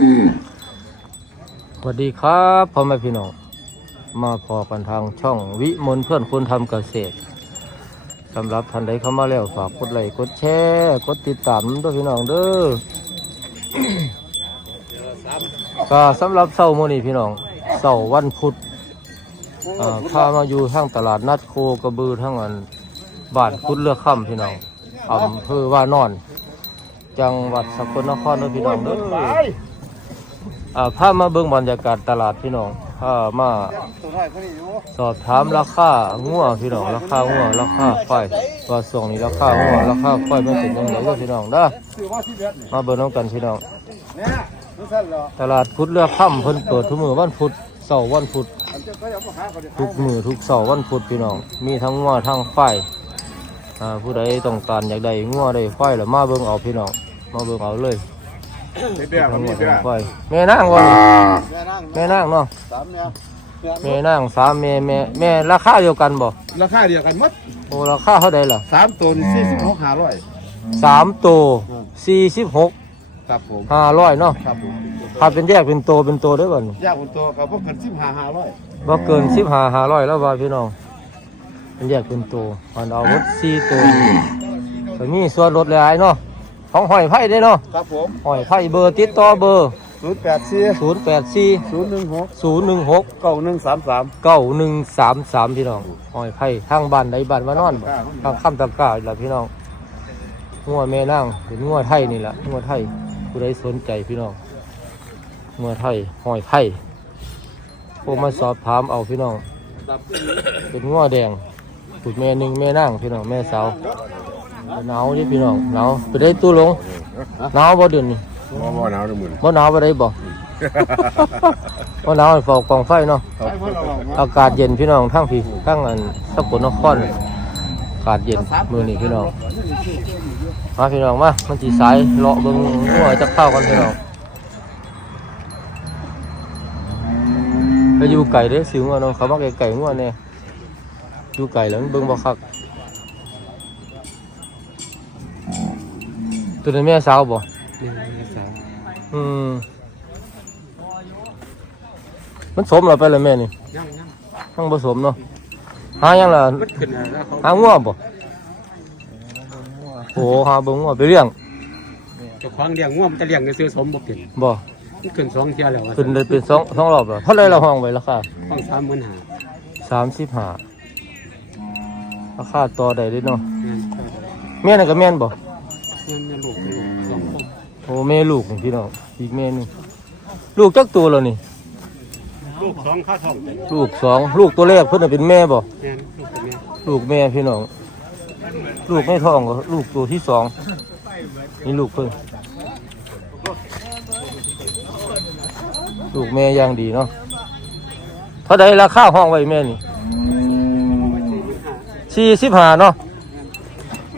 สวัสดีครับพ่อแม่พี่น้องมาพอกันทางช่องวิมลเพื่อนคนทำเกษตรสำหรับท่านใดเข้ามาแล้วฝากกดไลค์กดแชร์กดติดตามด้วยพี่น้องเด้อก็สำหรับเสาร์มื้อนี้พี่น้องเสาร์วันพุธอ่าพามาอยู่ทางตลาดนัดโคกระบือทั้งอันบ้านคุดเลือกค่ำพี่น้องอำเภอว่านอน จังหวัดสกลนครเด้อพี่น้องเด้อ อ่าพามาเบิ่งบรรยากาศตลาดพี่น้องพามาสอบถามราคางัวพี่น้องราคางัวราคาควายว่าส่งนี่ราคางัวราคาควายมันเป็นยังไงเด้อพี่น้องเด้อมาเบิ่งน้องกันพี่น้องตลาดพุทธเรือค่ำเพิ่นเปิดทุกมือวันพุธเสาร์วันพุธทุกมือทุกเสาร์วันพุธพี่น้อง มีทั้งงัวทั้งควายอ่ผู้ใดต้องการอยากได้งัวได้ควายแล้วมาเบิ่งเอาพี่น้องมาเบิ่งเอาเลย เบี้ยครับมีเบี้ยควายแม่นางวะแม่นางเนาะสามเนี่แม่นางสามแม่แม่แม่ราคาเดียวกันบ่ราคาเดียวกันหมดโอ้ราคาเท่าใดล่ะสามตัวสี่สิบหกห้าร้อยสามตัวสี่สิบหกครับผมห้าร้อยเนาะครับผมถ้าเป็นแยกเป็นตัวเป็นตัวได้บ่นี่ยากคนตัวครับพวกกันสิบห้าห้าร้อยบ่เกินสิบห้าห้าร้อยแล้วว่าพี่น้องเป็นแยกเป็นตัวอันเอาหมดสี่ตัวก็มีส่วนลดหลายเนาะ ของหอยไผ่ได้เนาะครับผมหอยไผ่เบอร์ติดต่อเบอร์ ศูนย์แปดสี่ศูนย์แปดสี่ศูนย์หนึ่งหกศูนย์หนึ่งหกเก้าหนึ่งสามสามเก้าหนึ่งสามสามพี่น้องหอยไผ่ทางบ้านใดบ้านมานอนบ่ทางข้ามตะกร้าอีกแล้วพี่น้องงัวแม่นางเป็นงัวไทยนี่แหละงัวไทยผู้ใดสนใจพี่น้องงัวไทยหอยไผ่พวกมาสอบถามเอาพี่น้อง เป็นงัวแดงปุดแม่หนึ่งแม่นางพี่น้องแม่สาว หนาวนี่พี่น้องหนาวไปได้ตู้ลงหนาวบ่เดือนนี่บ่บ่หนาวเลยมึงบ่หนาวไปได้บ่บ่หนาวให้เฝ้ากองไฟเนาะใช่เพื่อนเราบอกอากาศเย็นพี่น้องทั้งพี่ทั้งอันสกลนครอากาศเย็นมือนี่พี่น้องมาพี่น้องมามันจีสายเลาะเบิ่งหัวจะเข้ากันพี่น้องไปอยู่ไก่เด้อสิวงัวเนาะเขามาไก่ไก่งัวเนี่ยอยู่ไก่แล้วมันเบิ่งบ่คัก ตัวนี้แม่สาวบ่อืมมันสมเหราไปแล้วแม่นี่ยังยังทั้งผสมเนาะหายังล่ะมันขึ้นแล้วเขาหางัวบ่โอ้หาเบิ่งงัวไปเลี้ยงจะคว้างเลี้ยงง่วมันจะเลี้ยงในซื้อสมบ่เป็นบ่มันขึ้นสองเที่ยแล้วขึ้นได้เป็นสองสองรอบแล้วเท่าไรเราห้องไว้ราคาต้องสามหมื่นห้าสามสิบห้าราคาต่อได้เด้เนาะเงินแม่น่ะก็แม่นบ่ เงินเงินลูกลูกสองคนโอ้แม่ลูกนี่พี่น้องอีกแม่หนึงลูกจักตัวแล้วนี่ ลูกสองข้าทองลูกสองลูกตัวแรกเพิ่นน่ะเป็นแม่บ่เงินลูกเป็นแม่ลูกแม่พี่น้องลูกไม่ท้องก็ลูกตัวที่สองนี่ลูกเพิ่งลูกแม่อย่างดีเนาะเท่าใดราคาห้องไว้แม่นี่สี่สิบห้าเนาะ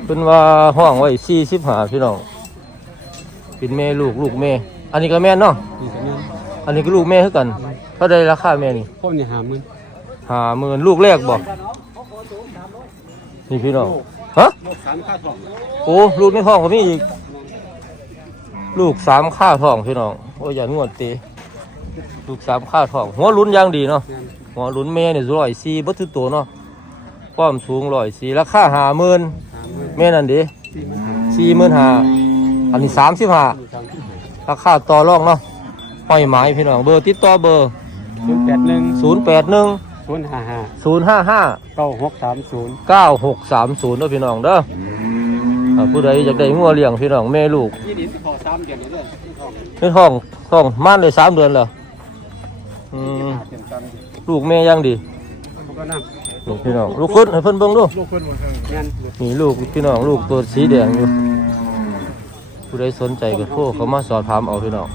เป็นว่าห้องไว้สี่สิบห้าพี่น้องเป็นแม่ลูกลูกแม่ อันนี้ก็แม่นเนาะนี่ก็เงินอันนี้ก็ลูกแม่เท่ากันเท่าใดราคาแม่นี่พวกนี้หาหมื่นหาหมื่นลูกแรกบอกนี่พี่น้องฮะลูกสามข้าทองโอ้ลูกในท้องก็มีอีก ลูกสามข้าท้องพี่น้องโอ้ยอย่างงวดตีลูกสามข้าท้องหัวลุ้นอย่างดีเนาะเงินหัวลุ้นแม่เนี่ยร้อยสี่บัตรตัวเนาะความสูงร้อยสี่ราคาหาหมื่นหาหมื่น แม่นั่นดิสี่หมื่นห้าสี่หมื่นห้าอันนี้สามสิบห้าลูกสามที่ห้าราคาต่อรองเนาะห้อยไม้พี่น้องเบอร์ติดต่อเบอร์ศูนย์แปดหนึ่งศูนย์แปดหนึ่งศูนย์ห้าห้าศูนย์ห้าห้าเก้าหกสามศูนย์เก้าหกสามศูนย์เด้อพี่น้องเด้ออ่าผู้ใดอยากได้งัวเลี้ยงพี่น้องแม่ลูกยี่ดินพอสามเดือนนี้เลยในท้องท้องม่านเลยสามเดือนแล้วอืมเต็มตันลูกแม่ยังดีเขาก็นั่ง นี่พี่น้องลูกคุณให้เพิ่นเบิ่งดูลูกเพิ่นหมดเลยเงินนี่ลูกพี่น้องลูกตัวสีแดงอยู่ผู้ใดสนใจก็โทรเขามาสอบถามเอาพี่น้อง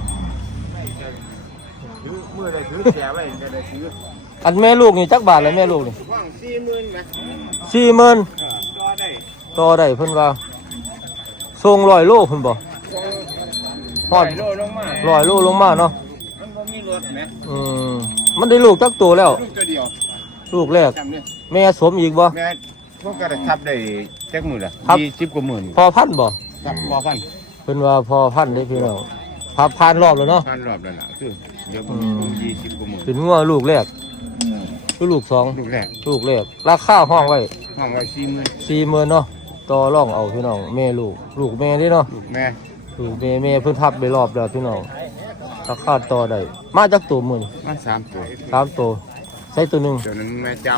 มือได้ถือแฉไว้ก็ได้ถืออันแม่ลูกนี่จักบาทแล้วแม่ลูกนี่ว่างสี่หมื่นไหมสี่หมื่นก็ได้ต่อได้เพิ่นว่าส่งร้อยโลเพิ่นบ่ฮอดโลลงมาร้อยโลลงมาเนาะมันบ่มีรถไหมอืมมันได้ลูกจักตัวแล้วลูกตัวเดียว ลูกแรก จำเนี่ยแม่สมอีกบ่ แม่พวกก็ได้ทับได้แจ็คมือละทับ ยี่สิบกว่าหมื่นพอพันธุ์บ่ทับพอพันเพิ่นว่าพอพันธุ์ได้พี่น้องพับผ่านรอบแล้วเนาะ พันรอบแล้วล่ะคือเดี๋ยวอืม ยี่สิบกว่าหมื่นเป็นงัวลูกแรกคือลูกสองลูกแรกลูกแรกราคาห้องไว้ห้องไว้สี่หมื่นสี่หมื่นเนาะต่อร่องเอาพี่น้องแม่ลูก ลูกแม่นี่เนาะลูกแม่ลูกแม่แม่เพิ่นทับไปรอบแล้วพี่น้องราคาต่อได้มาจากตัวหมื่นมาสามตัวสามตัว ใช้ตัวหนึ่งตัวหนึงแม่จ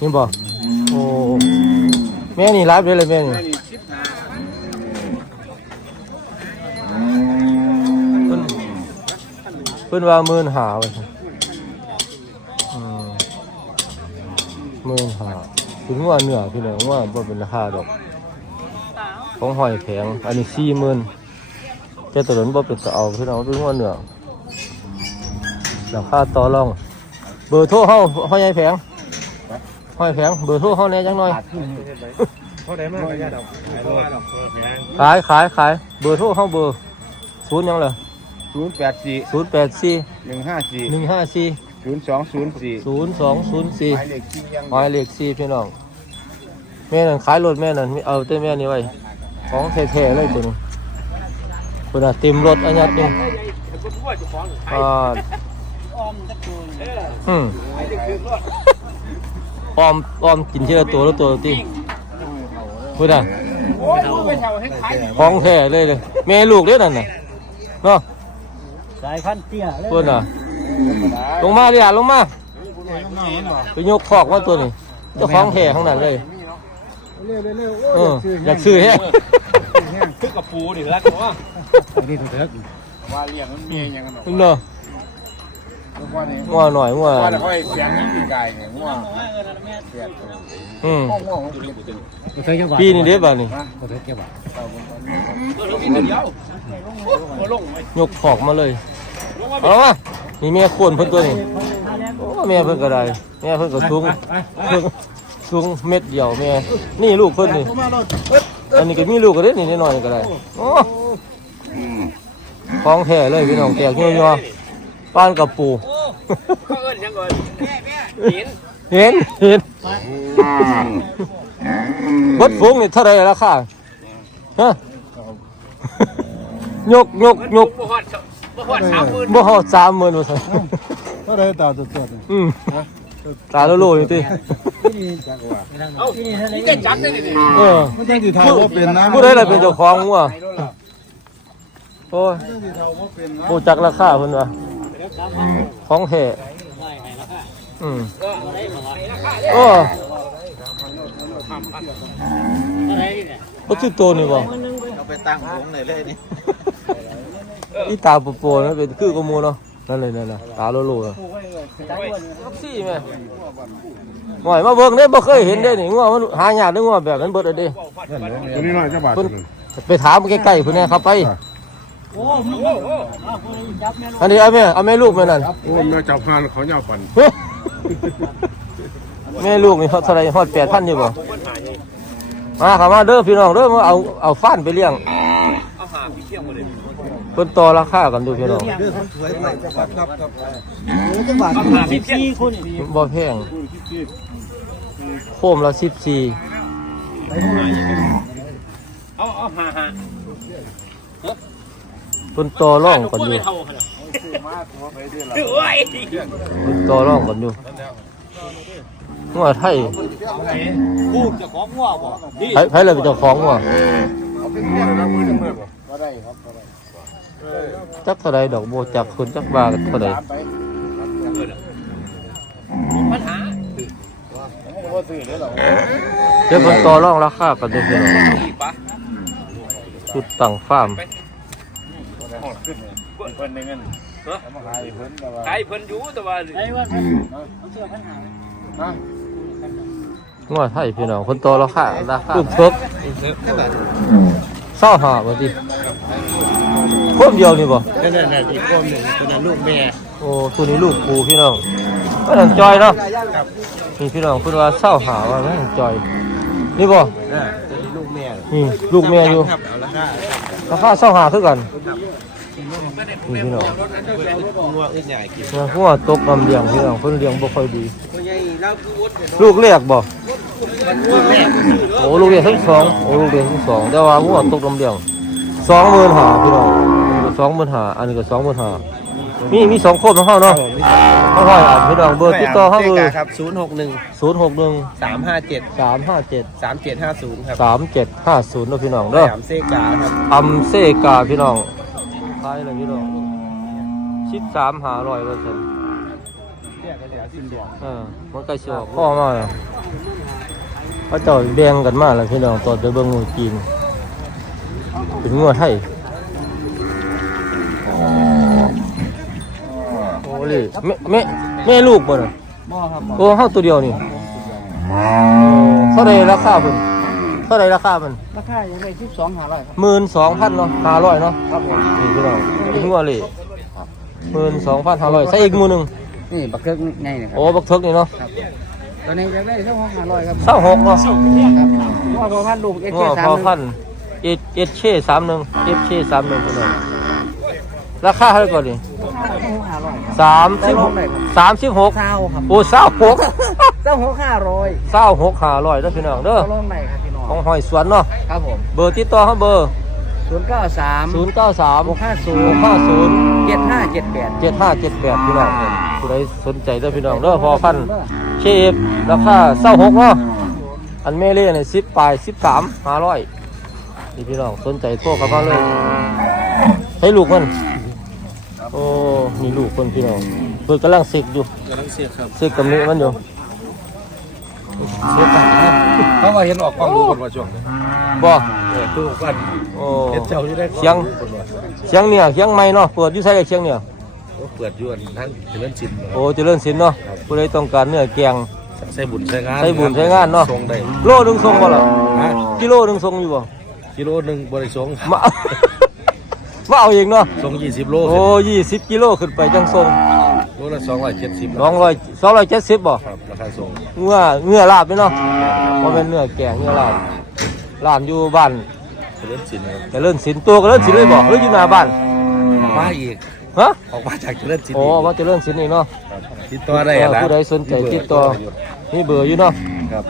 นี่บ่โอ้แม่นี่รับได้เลยแม่ำนี่แม่นี่สิบห้าเพิ่นเพิ่นว่าหมื่นหาไว้ซั่นอืมหมื่นหาถึงว่าเหนือพี่น้องว่าบ่เป็นราคาดอก ของหอยแพงอันนี้สี่หมื่นเจ้าตัวนั้นบ่เป็นตะเอาพี่น้องถึงว่าเหนือราคาต่อรอง เบอร์โทรเฮาหอยใหญ่แพงหอยแพงเบอร์โทรเฮาแหน่จังหน่อยเท่าไหร่มากระยะดอกขายขายขายเบอร์โทรเฮาเบอร์ศูนย์หยังเลยศูนย์แปดสี่ศูนย์แปดสี่หนึ่งห้าสี่หนึ่งห้าสี่ศูนย์สองศูนย์สี่ศูนย์สองศูนย์สี่หมายเลขที่ยังหมายเลขสี่พี่น้องแม่นั่นขายรถแม่นั่นเอาแต่แม่นี่ไว้ของแท้ๆเลยตัวนี้คนน่ะเต็มรถอันยัดนี่อ่า อืมออมออมกินทีละตัวแล้วตัวละตีพูดอะโอ้ยไปแถวให้ขายของแท้เลยเลยแม่ลูกเด้อนั่นน่ะเนาะสายพันธุ์เตี้ยเลยพูดอะลงมาดิอะลงมาไปยกคอกว่าตัวนี้เจ้าของแท้ข้างนั้นเลยเร็วเร็วเอออยากซื้อแฮะคึกกับปูดิรักว่านี่ถูกเถิกว่าเลี้ยงมันมีอย่างนั้นหรอกคุณเนาะ ว่านี่งัวหน่อยงัวว่าแต่ค่อยเสียงนี่คือกายเนี่ยง่วงเสียตัวอืมง่วงง่วงของพี่ถูกเถิกจังหวัดปีนี้เด้บ่านี่ถูกเถิกจังหวัดยกขอกมาเลยเอาละมานี่แม่โคนเพิ่นตัวนี้โอ้แม่เพิ่นก็ได้แม่เพิ่นก็สูงเพิ่นสูงเม็ดเดียวแม่นี่ลูกเพิ่นนี่อันนี้ก็มีลูกก็ได้นี่น้อยๆก็ได้โอ้ของแท้เลยพี่น้องแตกยัวๆปานกับปู เขาเอิ้นยังก่อนเห็นเห็นเห็นบดฟุ้งนี่เท่าไหรราคาฮะยกยกยกบ่ฮอดบ่ฮอดสามหมื่นบ่ฮอดสามหมื่นว่าซั่นเท่าไรต่อตัวตัวอืมตาโลโลอยู่ติเอ้านี่ได้จักได้ดิเออมันจังสิทายว่าเป็นนะผู้ใดล่ะเป็นเจ้าของวัวโอ้ยผู้จักราคาเพิ่นว่า ของแท้อืมโอ้บ่คือตัวนี่บ่เอาไปตั้งวงไหนเลยนี่ที่ตาโปรๆนั่นเป็นคือกระมูเนาะนั่นเลยนั่นน่ะตาโลโลๆน่ะซี่แม่หน่อยมาเบิ่งเด้บ่เคยเห็นเด้นี่งัวมันหายากเด้องัวแบบนั้นเบิดอะเด้ตัวนี้น้อยจังบาทเพิ่นไปถามใกล้ๆเพิ่นแหน่ครับไปโอ้โหจับแม่อันนี้เอาแม่เอาแม่ลูกแม่นั่นโอ้แม่จับพานเขายาวปันเฮ้ยแม่ลูกนี่เท่าไหร่ฮอด8,000อยู่บ่มาเข้ามาเด้อพี่น้องเด้อมาเอาเอาฟ้านไปเลี้ยงเอาหาพี่เที่ยงมาเลยเพิ่นต่อราคากันดูพี่น้องเรื่องสวยไปครับครับครับจังหวัดสิบสี่คนบ่แพงโคมละ14เอาเอาหาหา เพิ่นตอร่องกันอยู่โอ้ยต่อร่องกันอยู่งัวไทยพูดจะของงัวบ่ไผไผเลยเป็นเจ้าของงัวเอาเป็นเมื่อแล้วมือเมื่อบ่ก็ได้ครับจักเท่าใดดอกโบจักคนจักบากันเท่าไปปัญหาผมก็ซื้อได้หรเดี๋ยวเพิ่นต่อรองราคากันเด้อพี่น้องชุดตั้งฟาร์ม ขึ้นเพิ่นในเงินเนาะขายเพิ่นแต่ว่าขายเพิ่นอยู่แต่ว่าไอ้ว่าเอาเสื้อพันหาฮะงัวไทยพี่น้องคนโต่อราคาราคาลูกทบเศร้าหาบ่ติพวกเดียวนี่บ่นั่นน่อีกคนหนึ่งตัวนั้นลูกแม่โอ้ตัวนี้ลูกปูพี่น้องก็นั่นจอยเนาะนี่พี่น้องเพิ่นว่าเศร้าหาว่านั่นจอยนี่บ่ตัวนี้ลูกแม่นี่ลูกแม่อยู่ราละค่ะราคาเศร้าหาคือกัน นี่พี่น้องงัวอึดใหญ่กินนะหัวตกลำเลียงพี่น้องเพิ่นเลี้ยงบ่ค่อยดีตัวใหญ่แล้วคือวดลูกแรกบ่ลูกแม่โอ้ลูกเรียนทั้งสองโอ้ลูกเรียนทั้งสองแต่ว่าหัวตกลำเลียงสองหมื่นหาพี่น้องสสองหมื่นห้าอันนี้ก็สองหมื่นห้ามีมีสองโคมของเขาเนาะเขาห้อยอะพี่น้องเบอร์ติดต่อเขาเบอร์ครับศูนย์หกหนึ่งศูนย์หกหนึ่งสามห้าเจ็ดสามห้าเจ็ดสามเจ็ดห้าศูนย์ครับสามเจ็ดห้าศูนย์เนาะพี่น้องเด้อสามเซกาครับอัมเซกาพี่น้อง ท้ายเลยพี่น้องชิดสามหาร้อยเปอร์เซ็นต์เออมันใกล้เชียวข้อมากเลยเขาเจ้าแบ่งกันมาแล้วพี่น้องตอนไปเบิ่งงูจีนเป็นงัวไทยโอ้เลยแม่แม่แม่ลูกบ่น่ะบ่ครับโอ้เฮาตัวเดียวนี่เท่าไรราคาเพิ่นเท่าไรราคาเพิ่นราคายังไงสิบสองห้าร้อยครับหมื่นสองพันเนาะห้าร้อยเนาะครับผมนี่พี่น้องเป็นงัวเลยหมื่นสองพันห้าร้อยใส่อีกหมือหนึ่งนี่บักเกิกไงเนี่ยครับโอ้บักเทิกนี่เนาะตอนนี้จะได้เท่าห้องห้าร้อยครับเศร้าหกเนาะว่าพอพันลูกเอสงัเจวสามพอหนึ่งพันเอเอชเช่สามหนึ่งเอฟเช่สามหนึ่งพี่น้องราคาเท่าไหร่ก่อนดิห้าร้อยสามสิบหกสามสิบหกเศร้าครับโอ้เศร้าหกเศร้าหกห้าร้อยเศร้าหกห้าร้อยเด้อพี่น้องเด้อลงไหนครับพี่น้อง ของหอยสวนเนาะครับผมเบอร์ติดต่อเขาเบอร์ ศูนย์เก้าสามศูนย์เก้าสามหกห้าศูหนกย์ห้าศูนย์เจ็ดห้าเจ็ดแปดเจ็ดห้าเจ็ดแปดพี่น้องผู้ใดสนใจเด้อพี่น้องเด้อพอพันเชฟราคาเศร้าหกเนาะอันเมเล่เนี่ยสิบปลายสิบสามห้าร้อยนี่พี่น้องสนใจโทรเข้ามาเลยให้ลูกมันโอ้มีลูกคนพี่น้องเปิดกำลังสึกอยู่กำลังเสียครับ สึกกับนี้มันอยู่ เสียตังค์ เพราะว่าเห็นออกกล้องดูคนมาช่วงนี้บ่เออทุกวันโอ้เห็นเจ้าอยู่ได้เสียงเสียงเนี่ยเสียงไม่เนาะเปิดอยู่ใส่เสียงเนี่ยเปิดยวนทั้งเล่นชินโอ้เจริญศิลป์เนาะผู้ใดต้องการเนื้อแกง ใส่บุญใส่งานใส่บุญใช้งานเนาะ ส่งได้โลหนึงส่งบ่ล่ะฮะกิโลหนึงส่งอยู่บ่กิโลหนึ่งบริส่งมา มาเอาเองเนาะส่งยี่สิบโลโอ้ยี่สิบกิโลขึ้นไปจังส่ง โลละสองร้อยเจ็ดสิบสองร้อยสองร้อยเจ็ดสิบบ่ครับราคาส่งเนื้อเนื้อลาบนี่เนาะเพราะเป็นเนื้อแกงเนื้อลาบร้านอยู่บ้านเล่นชินครับเจริญศิลป์ตัวก็เจริญศิลป์เลยบ่หรืออยู่หน้าบ้านมาอีกฮะออกมาจากเล่นชินโอ้ว่าเจริญศิลป์นี่เนาะติดต่อได้เออละผู้ใดสนใจติดต่อนี่เบอร์อยู่เนาะครับ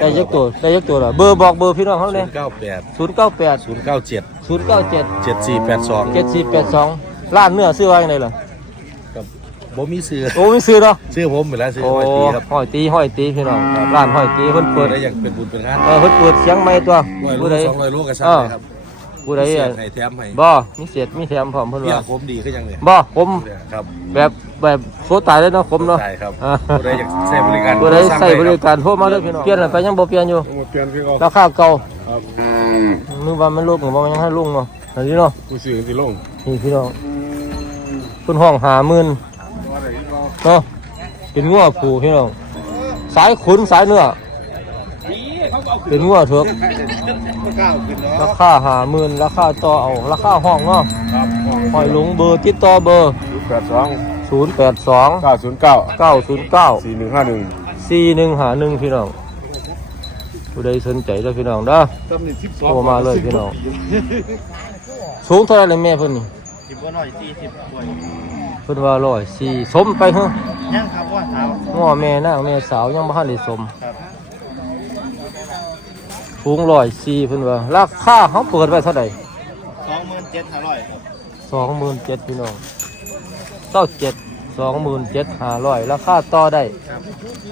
ได้ยักตัวได้ยักตัวล่ะเบอร์บอกเบอร์พี่น้องเขาศูเลยนย์เก้าแปดศูนย์เก้าแปดศูนย์เก้าเจ็ดศูนย์เก้าเจ็ดเจ็ดสี่แปดสองเจ็ดสี่แปดสอง ร้านเนื้อซื้อไว้ยังไงล่ะกับบ่มีซื้อโอ้ไม่ซื้อเนาะซื้อผมไปแล้วซื้อโอ้ไว้ตีครับห้อยตีห้อยตีพี่น้องร้านห้อยตีเพิ่นเปิเปิดดได้อย่างเป็นบุญเป็นงานเออเพิ่นเปิดเสียงไม่ตัวร้อยโลผู้ใดสองร้อยโลก็สั่งเลยครับผู้ใดเสียอะให้แถมให้บ่มีเศษมีแถมพร้อมเพิ่นเนี่ยว่าคมดีขึ้นยังเนี่ยบ่ผมครับแบบแบบโซตายเลยเนาะผมเนาะ ใช่ครับอ่า ผู้ใดอยากใช้บริการผู้ใดใส่บริการโทรมาเลยพี่น้องเปลี่ยนอะไรไปยังบ่เปลี่ยนอยู่เปลี่ยนพี่ก็ราคาเก่าครับนึกว่ามันลดนึกว่ามันยังให้ลงเนาะอันนี้เนาะกูซื้อสิลงนี่พี่น้อง เพิ่นห้อง50,000เนาะเป็นงัวผูพี่น้องสายขุนสายเนื้อเป็นงัวเถกราคาหาหมื่นราคาต่อเอาราคาห้องเนาะหอยหลงเบอร์ติดต่อเบอร์แปดสอง0 8 2เก้าศูนย์เก้า9 0 9สี่หนึ่งห้าหนึ่ง4 1หา1พี่น้องผู้ใดสนใจเด้อพี่น้องเด้อโทรมาเลยพี่น้องสูงเท่าไหรเลยแม่เพิ่นนี่ สิบว่าร้อยสี่สิบกว่าเพิ่นว่าร้อยสี่สมไปเฮ้อยังครับว่าสาวง้อแม่นางแม่สาวยังบ่ทันได้สมครับสูงร้อยสี่เพิ่นว่าราคาเขาเปิดไว้เท่าไหร่สองหมื่นเจ็ดห้าร้อยครับสองหมื่นเจ็ดพี่น้องเก้าเจ็ดสองหมื่นเจ็ดห้าร้อยราคาต่อได้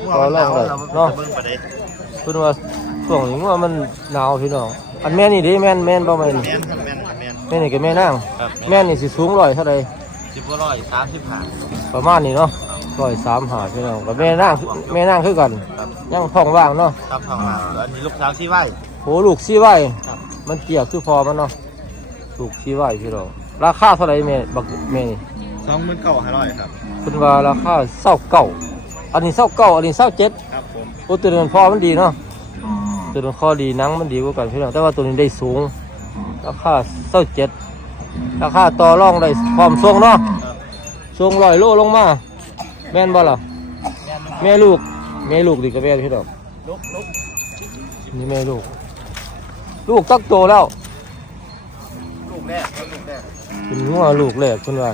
ต่อรองได้เนาะ เบิ่งประเด็นเพิ่นว่าช่วงนี้ว่ามันหนาวพี่น้องอันแม่นี่เดิแม่นแม่นบ่แม่น แม่นครับแม่นครับแม่นแม่นี่ก็แม่นางครับแม่นี่สิสูงร้อยเท่าใดสิบว่าร้อยสามสิบห้าประมาณนี้เนาะร้อยสามหาพี่น้องกับแม่นางแม่นางคือกันยังท้องว่างเนาะครับทางมาอันนี้ลูกสาวที่ไหวโหลูกซี่ไว้ครับมันเกียกคือพอมันเนาะลูกซี่ไว้พี่น้องราคาเท่าไหร่แม่บักแม่นี่สองหมื่นเก้าห้าร้อยครับเพิ่นว่าราคาเศร้าเก้าอันนี้เศร้าเก้าอันนี้เศร้าเจ็ดครับผมโอ้ตัวนี้มันพอมันดีเนาะตัวนี้ข้อดีหนังมันดีกว่ากันพี่น้องแต่ว่าตัวนี้ได้สูง ราคาเศร้าเจ็ดราคาต่อรองได้พร้อมส่งเนาะส่งร้อยโลลงมา แม่นบ่ล่ะแม่ลูกแม่ลูกดีกับแม่พี่น้องลุกลุกนี่แม่ลูก ลูกตักโตแล้ว ลูกแรกครับลูกแรกเป็นงัวลูกแรกคุณว่า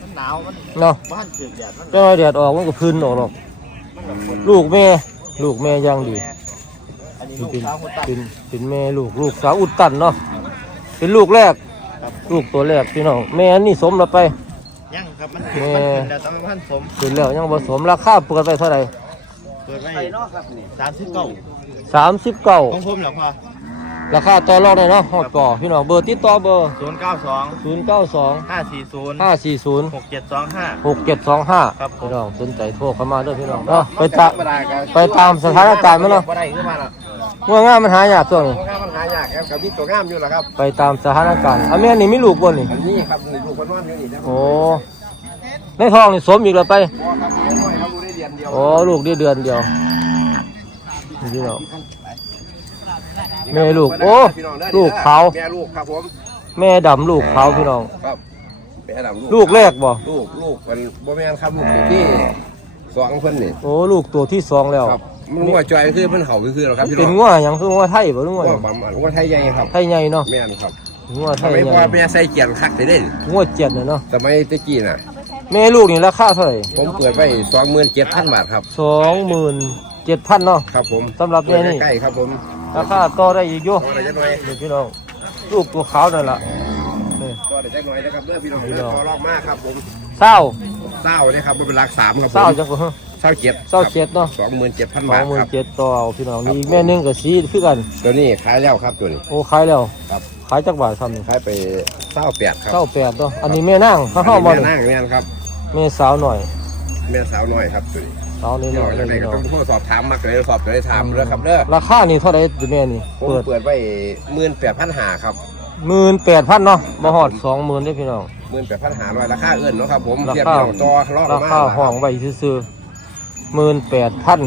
มันหนาวมันเนาะบ้านเกิดแดดมันก็แดดออกมันก็พื้นออกหรอกลูกแม่ ลูกแม่ย่างดีอั นนี้เป็นลูกเป็นสาวคนตัดเป็นเป็นแม่ลูกลูกสาวอุดตันเนาะเป็นลูกแรกลูกตัวแรกพี่น้องแม่นี่สมแล้วไป ยังครับมันถึงมันถึงแล้วต้องพันสมขึ้นแล้วยังผสมราคาเปิดไปเท่าไหร่เปิดไว้สามสิบเก้าสามสิบเก้าของผมเหรอพ่อ ราคาต่อรองได้เนาะหอดก่อพี่น้องเบอร์ติดต่อเบอร์ ศูนย์เก้าสองศูนย์เก้าสองห้าสี่ศูนย์ห้าสี่ศูนย์หกเจ็ดสองห้าหกเจ็ดสองห้าครับพี่น้องสนใจโทรเข้ามาเด้วยพี่น้องเนาะไปตามไปตามสถานการณ์มันเนาะบ่ได้ขึ้นมาหรอกง่วงง่ามมันหายากช่วงนี้ งานมันหายากครับกับพี่ตัวงามอยู่แหละครับไปตามสถานการณ์อันแม่นี่มีลูกบ่นี่ อันนี้ครับนี่ลูกคนนอนอยู่นี่นะโอ้ในท้องนี่สมอีกแล้วไปพ่อครับเลี้ยงไว้ครับดูได้เดือนเดียวโอ้ลูกได้เดือนเดียวนี่พี่น้อง แม่ลูกโอ้ลูกเขาวแม่ลูกครับผมแม่ดำลูกเขาวพี่น้องครับแม่ดำลูกแรกบ่ลูกลูกมันบ่แม่นครับลูกที่สองคนนี่โอ้ลูกตัวที่สองแล้วครับมันงัวจอยคือมันเห่าคือๆหรอครับพี่น้เป็อนงงัวหยังคืองัวไทยบ่หรืองัวงัหวยังบำอันงัวไทยใหญ่ครับไทยใหญ่เนาะแม่นครับงัวไททำยไมใหพ่อญ่แม่ใส่เกียร์คักได้เด้งัวเจ็ดเนาะสมัยตะกี้น่ะแม่ลูกนี่ราคาเท่าไหร่ผมเปิดไว้สองหมื่นเจ็ดพันบาทครับสองหมื่นเจ็ดพันเนาะครับผมสำหรับแม่นี่ใกล้ๆครับผม ราคาต่อได้อีกอยู่ต่อได้จักหน่อยเด็กพี่น้องลูกตัวขาวนั่นล่ะนี่ต่อได้จักหน่อยนะครับเด้อพี่น้องพี่เด้น้อองต่อรอบมากครับผมเศร้าเศร้าเนี่ยครับเป็นหลักสามครับผมเศร้าจังก็ฮะเศร้าเจ็ดเศร้าเจ็ดเนาะสองหมื่นเจ็ดพันสอบางทหมื่คนรับ เจ็ดต่อเอาพี่น้องนี่อีกแม่หนึงกับสีคือกัน ตัวนี้ขายแล้วครับตัวนี้ โอ้ขายแล้วครับ ขายจักบาททำนี่ขายไปเศร้าแปดครับเศร้าแปดเนาะอันนี้แม่นั่งข้าเข้ามาแม่นี่นั่งแม่นครับแม่สาวหน่อย แม่สาวน้อยครับตัวนี้ สาวนี่หพี่น่น้ออยงเลยจังไดก็พี่น้อต้องงโทรสอบถามมาเลยสอบเลยถามเลยครับเด้อราคานี่เท่าไหร่แม่นี่ผมเปิดเปิดไว้หมื่นแปดพันหาครับหมื่นแปดพันเนาะบ่ฮอดสองหมื่นได้อพี่น้องหมื่นแปดพันหาร้อยราคาเอื้อนเนาะครับผมราคาเทียบเท่าต่อรอบรามาคาห้องไว้ซื่อหมื่นแปดพัน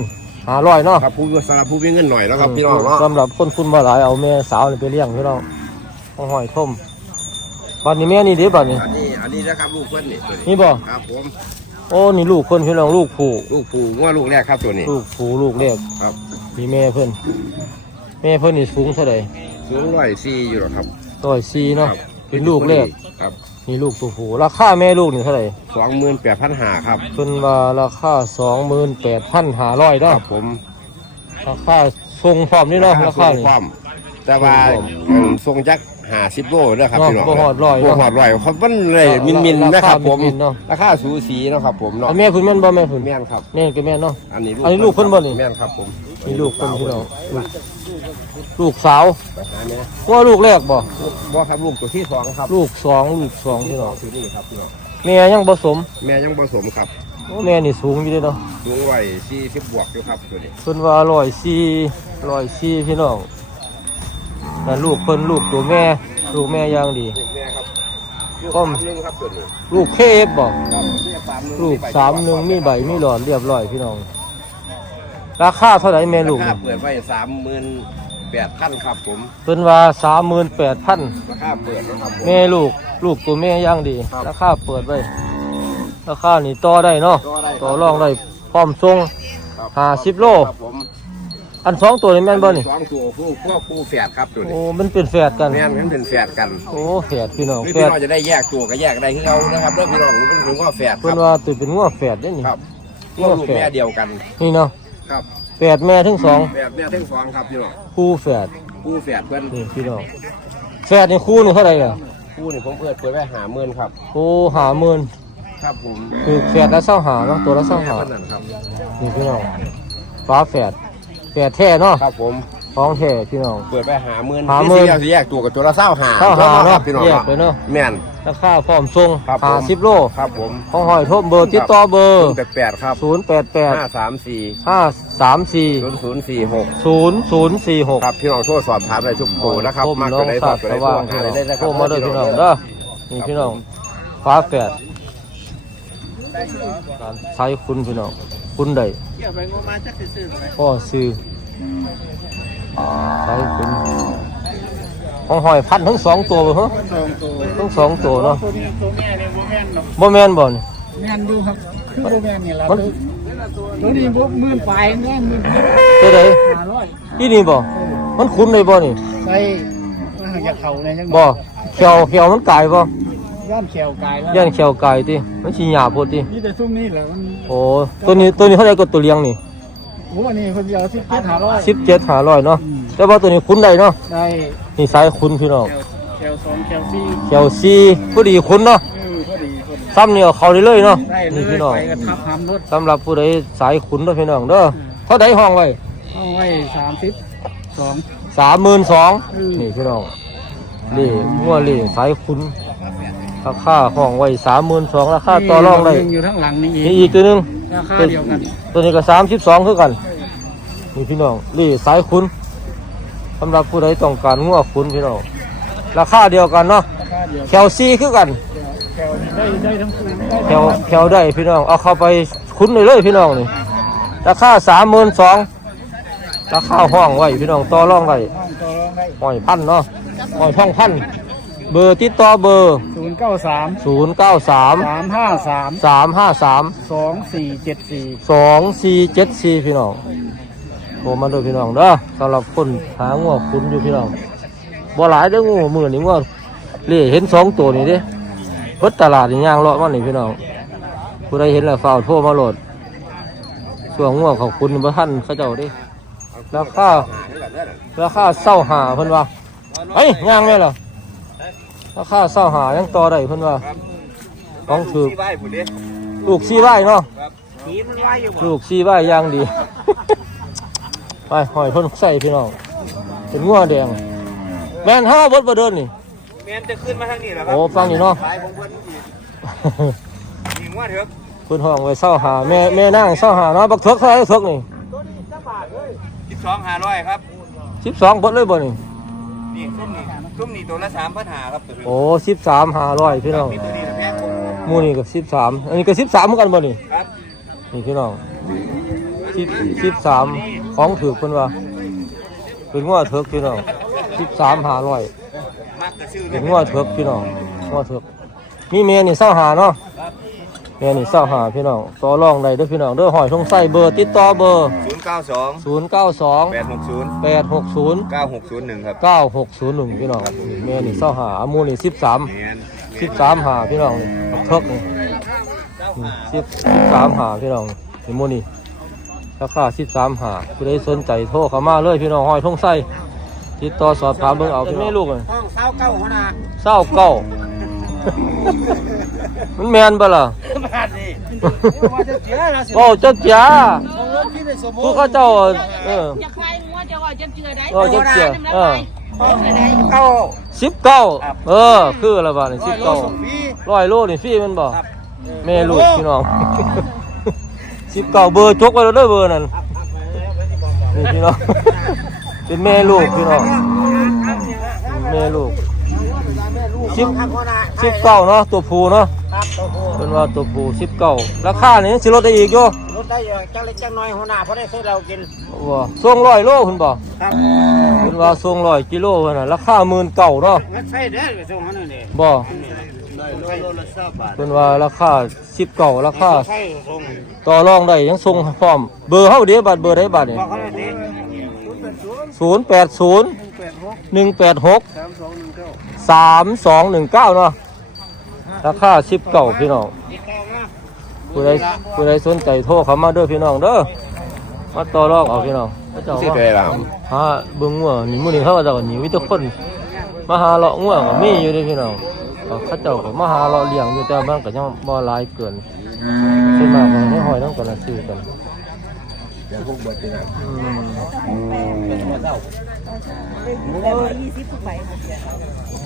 ห้าร้อยเนาะครับผู้สำหรับผู้มีเงินหน่อยเนาะครับพี่น้องเนาะสำหรับคนคุณมาหลายเอาแม่สาวนี่ไปเลี้ยงพี่น้องห้องหอยท่มบัดนี้แม่นี่เด้บัดนี้อันนี้อันนี้นะครับลูกเพื่อนนี่ตัวนี้นี่บ่ครับผม โอ้นี่ลูกคนพี่น้องลูกผู้ลูกปู่ว่าลูกแรกครับตัวนี้ ลูกผู้ลูกเล็กครับ มีแม่เพิ่นแม่เพิ่นนี่สูงเท่าไหร่สูงร้อยสี่อยู่หรอครับร้อยสี่เนาะครับเป็นลูกแรกครับนี่ลูกตัวผู้ราคาแม่ลูกนี่เท่าไหร่สองหมื่นแปดพันหาครับ เพิ่นว่าราคาสองหมื่นแปดพันห้าร้อยคเนาะรับผมราคาทรงพร้อมนี่เนาะราคาส่งนี่ ความแต่ว่าส่งอืมทรงจัก หาสิบโลนะครับเนาะพี่น้องบ่ฮอดร้อยบ่เนาะหอดร้อยครับมันเลยมินมินๆราคานะครับผมมินๆเนาะราคาสูสีเนาะครับผมเนาะอันแม่เพิ่นแม่นบ่แม่เพิ่นแม่นครับ แม่นก็แม่นเนาะ อันนี้อันนี้ลูกเพิ่นบ่นี่ แม่นครับผมนี่ลูกเพิ่นพี่น้องลูกลูกสาวไปหาแม่ว่าลูกแรกบ่บ่ครับลูกตัวที่สองครับลูกสองลูกสองพี่น้องตัวนี้ครับพี่น้องแม่ยังผสมแม่ยังผสมครับโอ้แม่นี่สูงอยู่เด้เนาะ สูงร้อยสี่สิบบวกอยู่ครับตัวนี้ เพิ่นว่าร้อยสี่ร้อยสี่พี่น้องแต่ ลูกเพิ่นลูกตัวแม่ ลูกแม่อย่างดีลูกแม่ครับก็ลูกสามหนึ่งครับตัวนี้ลูกเคฟบ่ครับสามหนึ่งลูกสามหนึ่งมีใบมีหลอดเรียบร้อยพี่น้อง ราคาเท่าไหร่แม่ลูกราคานี่เปิดไว้สามหมื่นแปดพันครับผมเพิ่นว่าสามหมื่นแปดพันราคาเปิดนะครับผมแม่ลูก ลูกตัวแม่อย่างดีครับราคาเปิดไว้ราคานี่ต่อได้เนาะต่อได้ต่อรองได้พร้อมทรงครับห้าสิบโล ครับผม อันสองตัวนี่แม่นบ่นี่สองตัวคู่พวกคู่แฝดครับตัวนี้โอ้มันเป็นแฝดกันแม่นมันเป็นแฝดกันโอ้แฝดพี่น้องหรือแฝพี่ดน้องจะได้แยกตัวก็แยกได้คือเอานะครับเรื่องพี่น้องมันเป็นว่าแฝดคเพิ่รันบว่าตัวเป็นงัวแฝดได้นี่ครับพวกลูกแม่เดียวกันนี่เนาะครับแฝดแม่ทั้งสองแฝดแม่ทั้งสองครับพี่น้องคู่แฝดคู่แฝดเพื่อนนี่พี่น้องแฝดนี่คู่นี่เท่าไหร่อะคู่นี่ผมเปิดเปิดไว้หาเมื่นครับโอ้หาหมื่นครับผมคือแฝดละเศร้าหาเนาะตัวละเศร้าหาแม่เพิ่นนั่นครับนี่พี่น้องฟ้าแฝด แฝดแท้เนาะครับผมท้องแท้พี่น้อง เปิดไปหาเมื่นหาหมื่น ที่แยกตัวกับตัวละเศร้าหาเศร้าหาเนาะพี่น้องแยคกรับไปเนาะแม่น ราคาพร้อมทรงครับผม หาสิบโลครับผมของหอยทบเบอร์ติดต่อเบอร์แปดแปดครับศูนย์แปดแปดห้าสามสี่ห้าสามสี่ศูนย์ศูนย์สี่หกศูนย์ศูนย์สี่หก ครับพี่น้องโทรสอบถามได้ทุกโปรนะครับต้มมากน้ตัอวงไหนสสาอบดตัวไหสนโทรว่างหาพี่น้องได้นะครัโทรบมาเด้อพี่น้องเด้อนี่พี่น้องฟ้าแฝดการใช้คุณพี่น้อง คุณใดเกี่ยวไปงมาจักซื้อไหมพ่อซื้อใช้คุณของหอยพันทั้งสองตัวบ่ฮะสองตัวทั้งสองตัวเนาะตัวนี้ตัวแม่เนี่ยโมแม่นเนาะบ่แม่นบ่นี่แม่นดูครับคือโมแม่นนี่ละมันตัวนี้พวกหมื่นปลายแม่นหมื่นตัวใดห้าร้อยที่นี่บ่มันคุ้นเลยบ่นี่ใส่มันหางจากเขาเนี่ยยังบ่เขียวเขียวมันกายบ่ ย่านแขวกายแล้วย่านเขียวกายติมันสิหยาบโพดตินี่แต่ซุ้มนี่แหละมันโอ้ตัวนี้ตัวนี้เท่าไหร่ก็ตัวเลี้ยงนี่โอ้นี่คนเดียวสิบเจ็ดห้าร้อย17 500เนาะแต่ว่าตัวนี้คุ้นได้เนาะได้นี่สายคุ้นพี่น้องแคลสองแคลซี่แคลซีพอดีคุณเนาะเออพอดีพอดีซ้ำเนี่ยเขาได้เลยเนาะได้เลนี่ยพี่น้องไปกระทับหำรถสำหรับผู้ใดสายขุนเด้อพี่น้องเด้อเท่าใดห้องไว้ เอาไว้สามสิบสอง สามหมื่นสองอืม นี่พี่น้องเล่งัวเล่สายขุน ราคาห้องไว้สามหมื่นสองราคาต่อรองได้มีอยู่ทั้างหลังนี่อีนี่กอีกตัวหนึงราคาเดียวกันตัวนี้ก็สามสิบสองคือกันนี่พี่น้องนี่สายคุณสำหรับผู้ใดต้องการงัวคุณพี่น้องราคาเดียวกันเนาะราคาเดียวแคลซีคือกันแคลได้ได้ทั้งคืนได้แคลแคลได้พี่น้องเอาเข้าไปคุณเลยเลยพี่น้องนี่ราคาสามหมื่นสองราคาห้องไว้พี่น้องต่อรองได้ห้องต่อรองได้ห้อยพันเนาะห้อยท่องพัน เบอร์ติดต่อเบอร์ศูน ย์เก้าสามศูนย์เก้าสามสามห้าสามสามห้าสามสองสี่เจ็ดสี่สองสี่เจ็ดสี่พี่น้องโทรมาด้วยพี่น้องเด้อสำหรับคนหางัวคุณอยู่พี่น้องบ่หลายเด้องูมือนี่งัวเล่เห็นสองตัวนี่เด้เพิดตลาดนี่ย่างเลาะมานี่พี่น้องผู้ใดเห็นแล้วฝ้าวโทรมาโหลดช่วงงัวเขาคุณบ่ทันเขาเจ้าเด้ราคาราคาเศร้าหาเพิ่นว่าเฮ้ยย่างเลยเหรอ ราคาเศร้าหายังต่อได้เพิ่นว่าของถือที่บ้านผมเด้ลูกซีไว้เนาะทีมันไว้อยู่ลูกซีไว้ย่างดี ไปหอยเพ่นใส่พี่น้องเป็นงัวแดง แม่นห้าบดประเดินนี่ แมนจะขึ้นมาทางนี้แหละครัโอ้ฟังนี่เนาะสายของเพิ่นอีกยิงว่าเถอะเพิ่นห้องไว้เศร้าหาแม่แม่นั่งเศร้าหาเนาะบักเถิกเท่าไหร่เถิกนี่สิบสองห้าร้อยครับสิบสองบดเลยบ่นี่นี่ซุ้มนี่ ซุ้มนี่ตัวละสามพันหาครับตัวนี้โอ้สิบสามหาร้อยพี่น้องมีตัวนี้แพงกว่าหมูนี่กับสิบสามอันนี้ก็สิบสามเหมือนกันบ่นี่ครับนี่พี่น้องสิบสิบสามของถือเพิ่นว่าเป็นงัวเถิกพี่น้องสิบสามหาร้อยมากกระชื่อเลเป็ยนงัวเถิกพี่น้องงัวเถิกมีเมียนี่เศร้าหาเนาะเมียนี่เศร้าหาพี่น้องต่อรองได้เด้อพี่น้องเด้อหอยทงไส้เบอร์ติดต่อเบอร์ ศูน ย์เก้าสองศูนย์เก้าสองแปดหกศูนย์แปดหกศูนย์เก้าหกศูนย์หนึ่งครับเก้าหกศูนย์หนึ่งพี่น้องเมียนี่เศร้าหาอามูนี่สิบสามแมนสิบสามหาพี่น้องนี่เถิกนี่สิบสามหาพี่น้องนี่หมูนี่ราคาสิบสามหาผู้ใดสนใจโทรเข้ามาเลยพี่น้องหอยทงไส้ติดต่อสอบถามเบิ่งเอาพี่น้องลูกเลยห้องเศร้าเก้าหัวหน้าเศร้าเก้า มันแมนบ่ล่ะบ้านนี่ว่าจะเสียนะสิโอ้เจ้าจ๋าของรถที่ได้สมมผู้ติเขาเจ้าเอออยากใครงัวจะว่าจะเจือได้เออจะเจือเออเก้าสิบเก้าเออ คืออะไรบ้านี่สิบเก้าพี่ร้อยโลนี่ฟรีแมันบ่แม่ลูกพี่น้องสิบเก้าเบอร์จกไว้แล้วเด้อเบอร์นั่นนี่พี่น้องเป็นแม่ลูกพี่น้องแม่ลูกสิบสิบเก้าเนาะตัวผู้เนาะ ครับตัวโหเป็นว่าตัวผู้สิบเก้าราคานี่สิลดได้อีกอยู่รถได้อยู่จังเล็กจังน้อยหัวหน้าเพราะได้ซื้อเรากินว่าส่งร้อยโลคุณบ่ครับเป็นว่าส่งร้อยกิโลพุ่นน่ะราคาหมื่นเก้าเนาะเงินใช้เด้อไปส่งเขาหน่อยนี่บ่ได้โลละเศร้าบาทเป็นว่าราคาสิบเก้าราคาใช้ส่งต่อรองได้ยังส่งพร้อม เบอร์เฮาเดียวบัตรเบอร์ได้บัตรนี่บอกเขาเลยดิศูนย์แปดศูนย์แปดหกหนึ่งแปดหกสามสองหนึ่งเก้าสามสองหนึ่งเก้าเนาะ ราคาสิบเก้าพี่น้องติดต่อมาผู้ใดผู้ใดสนใจโทรเข้ามาเด้อพี่น้องเด้อมาต่อรองเอาพี่น้องพระเจ้าสิว่าเท่าไหร่ล่ะหาเบิ่งงัวนี่มื้อนี้เขาก็จะหนีวิตคนมาหาเลาะงัวก็มีอยู่เด้อพี่น้องก็เขาเจ้าก็มาหาเลาะเลี้ยงอยู่แต่มันก็ยังบ่หลายเกินส่วนมากก็ในหอยนำกันละซื้อกันอืม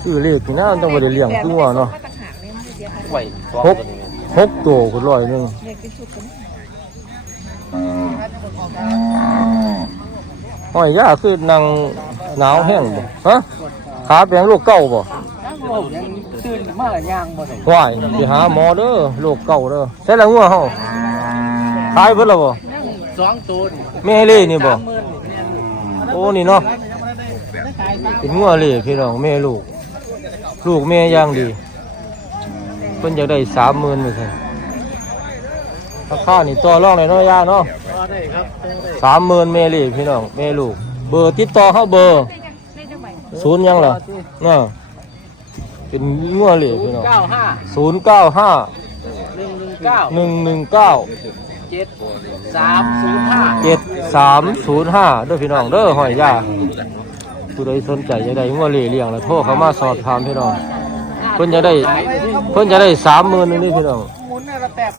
ซื้อเลขนี่นะมันต้องบ่ได้เลี้ยงคืองัวเนาะ ไหวหกหกตัวคุณร้อยหนึงหอยยาคือนางหนาวแห้งบ่ฮะขาเป็นลูกเก่าบ่ตื่นมาละย่างบ่ได้ว่ายไปหาหมอเด้อโรคเก่าเด้อใช่แล้วงัวเฮาตายเบิดแล้วบ่สองตัวนี่แม่เล่นี่บ่หมื่นโอ้นี่เนาะเป็นงัวเล่พี่น้องแม่ลูก ลูกแม่ย่างดี เพิ่นอยากได้30,000ว่าซั่นราคานี่ต่อรองได้เนาะย่าเนาะก็ได้ครับ30,000แม่เล่พี่น้องแม่ลูก เบอร์ติดต่อเฮาเบอร์ศูนย์ยังล่ะน่ะเป็นงัวเล่พี่น้องเก้าห้า095หนึ่งหนึ่งเก้า119เจ็ดสามศูนย์ห้าเจ็ดสามศูนย์ห้าเด้อพี่น้องเด้อหอยยาผู้ใดสนใจจะได้งัวเลี้ยเลี้ยงแล้วโทรเข้ามาสอบถามพี่น้อง เพิ่นจะได้ เพิ่นจะได้สามหมื่นนึงนี่พี่น้อง หมุนน่ะละแตก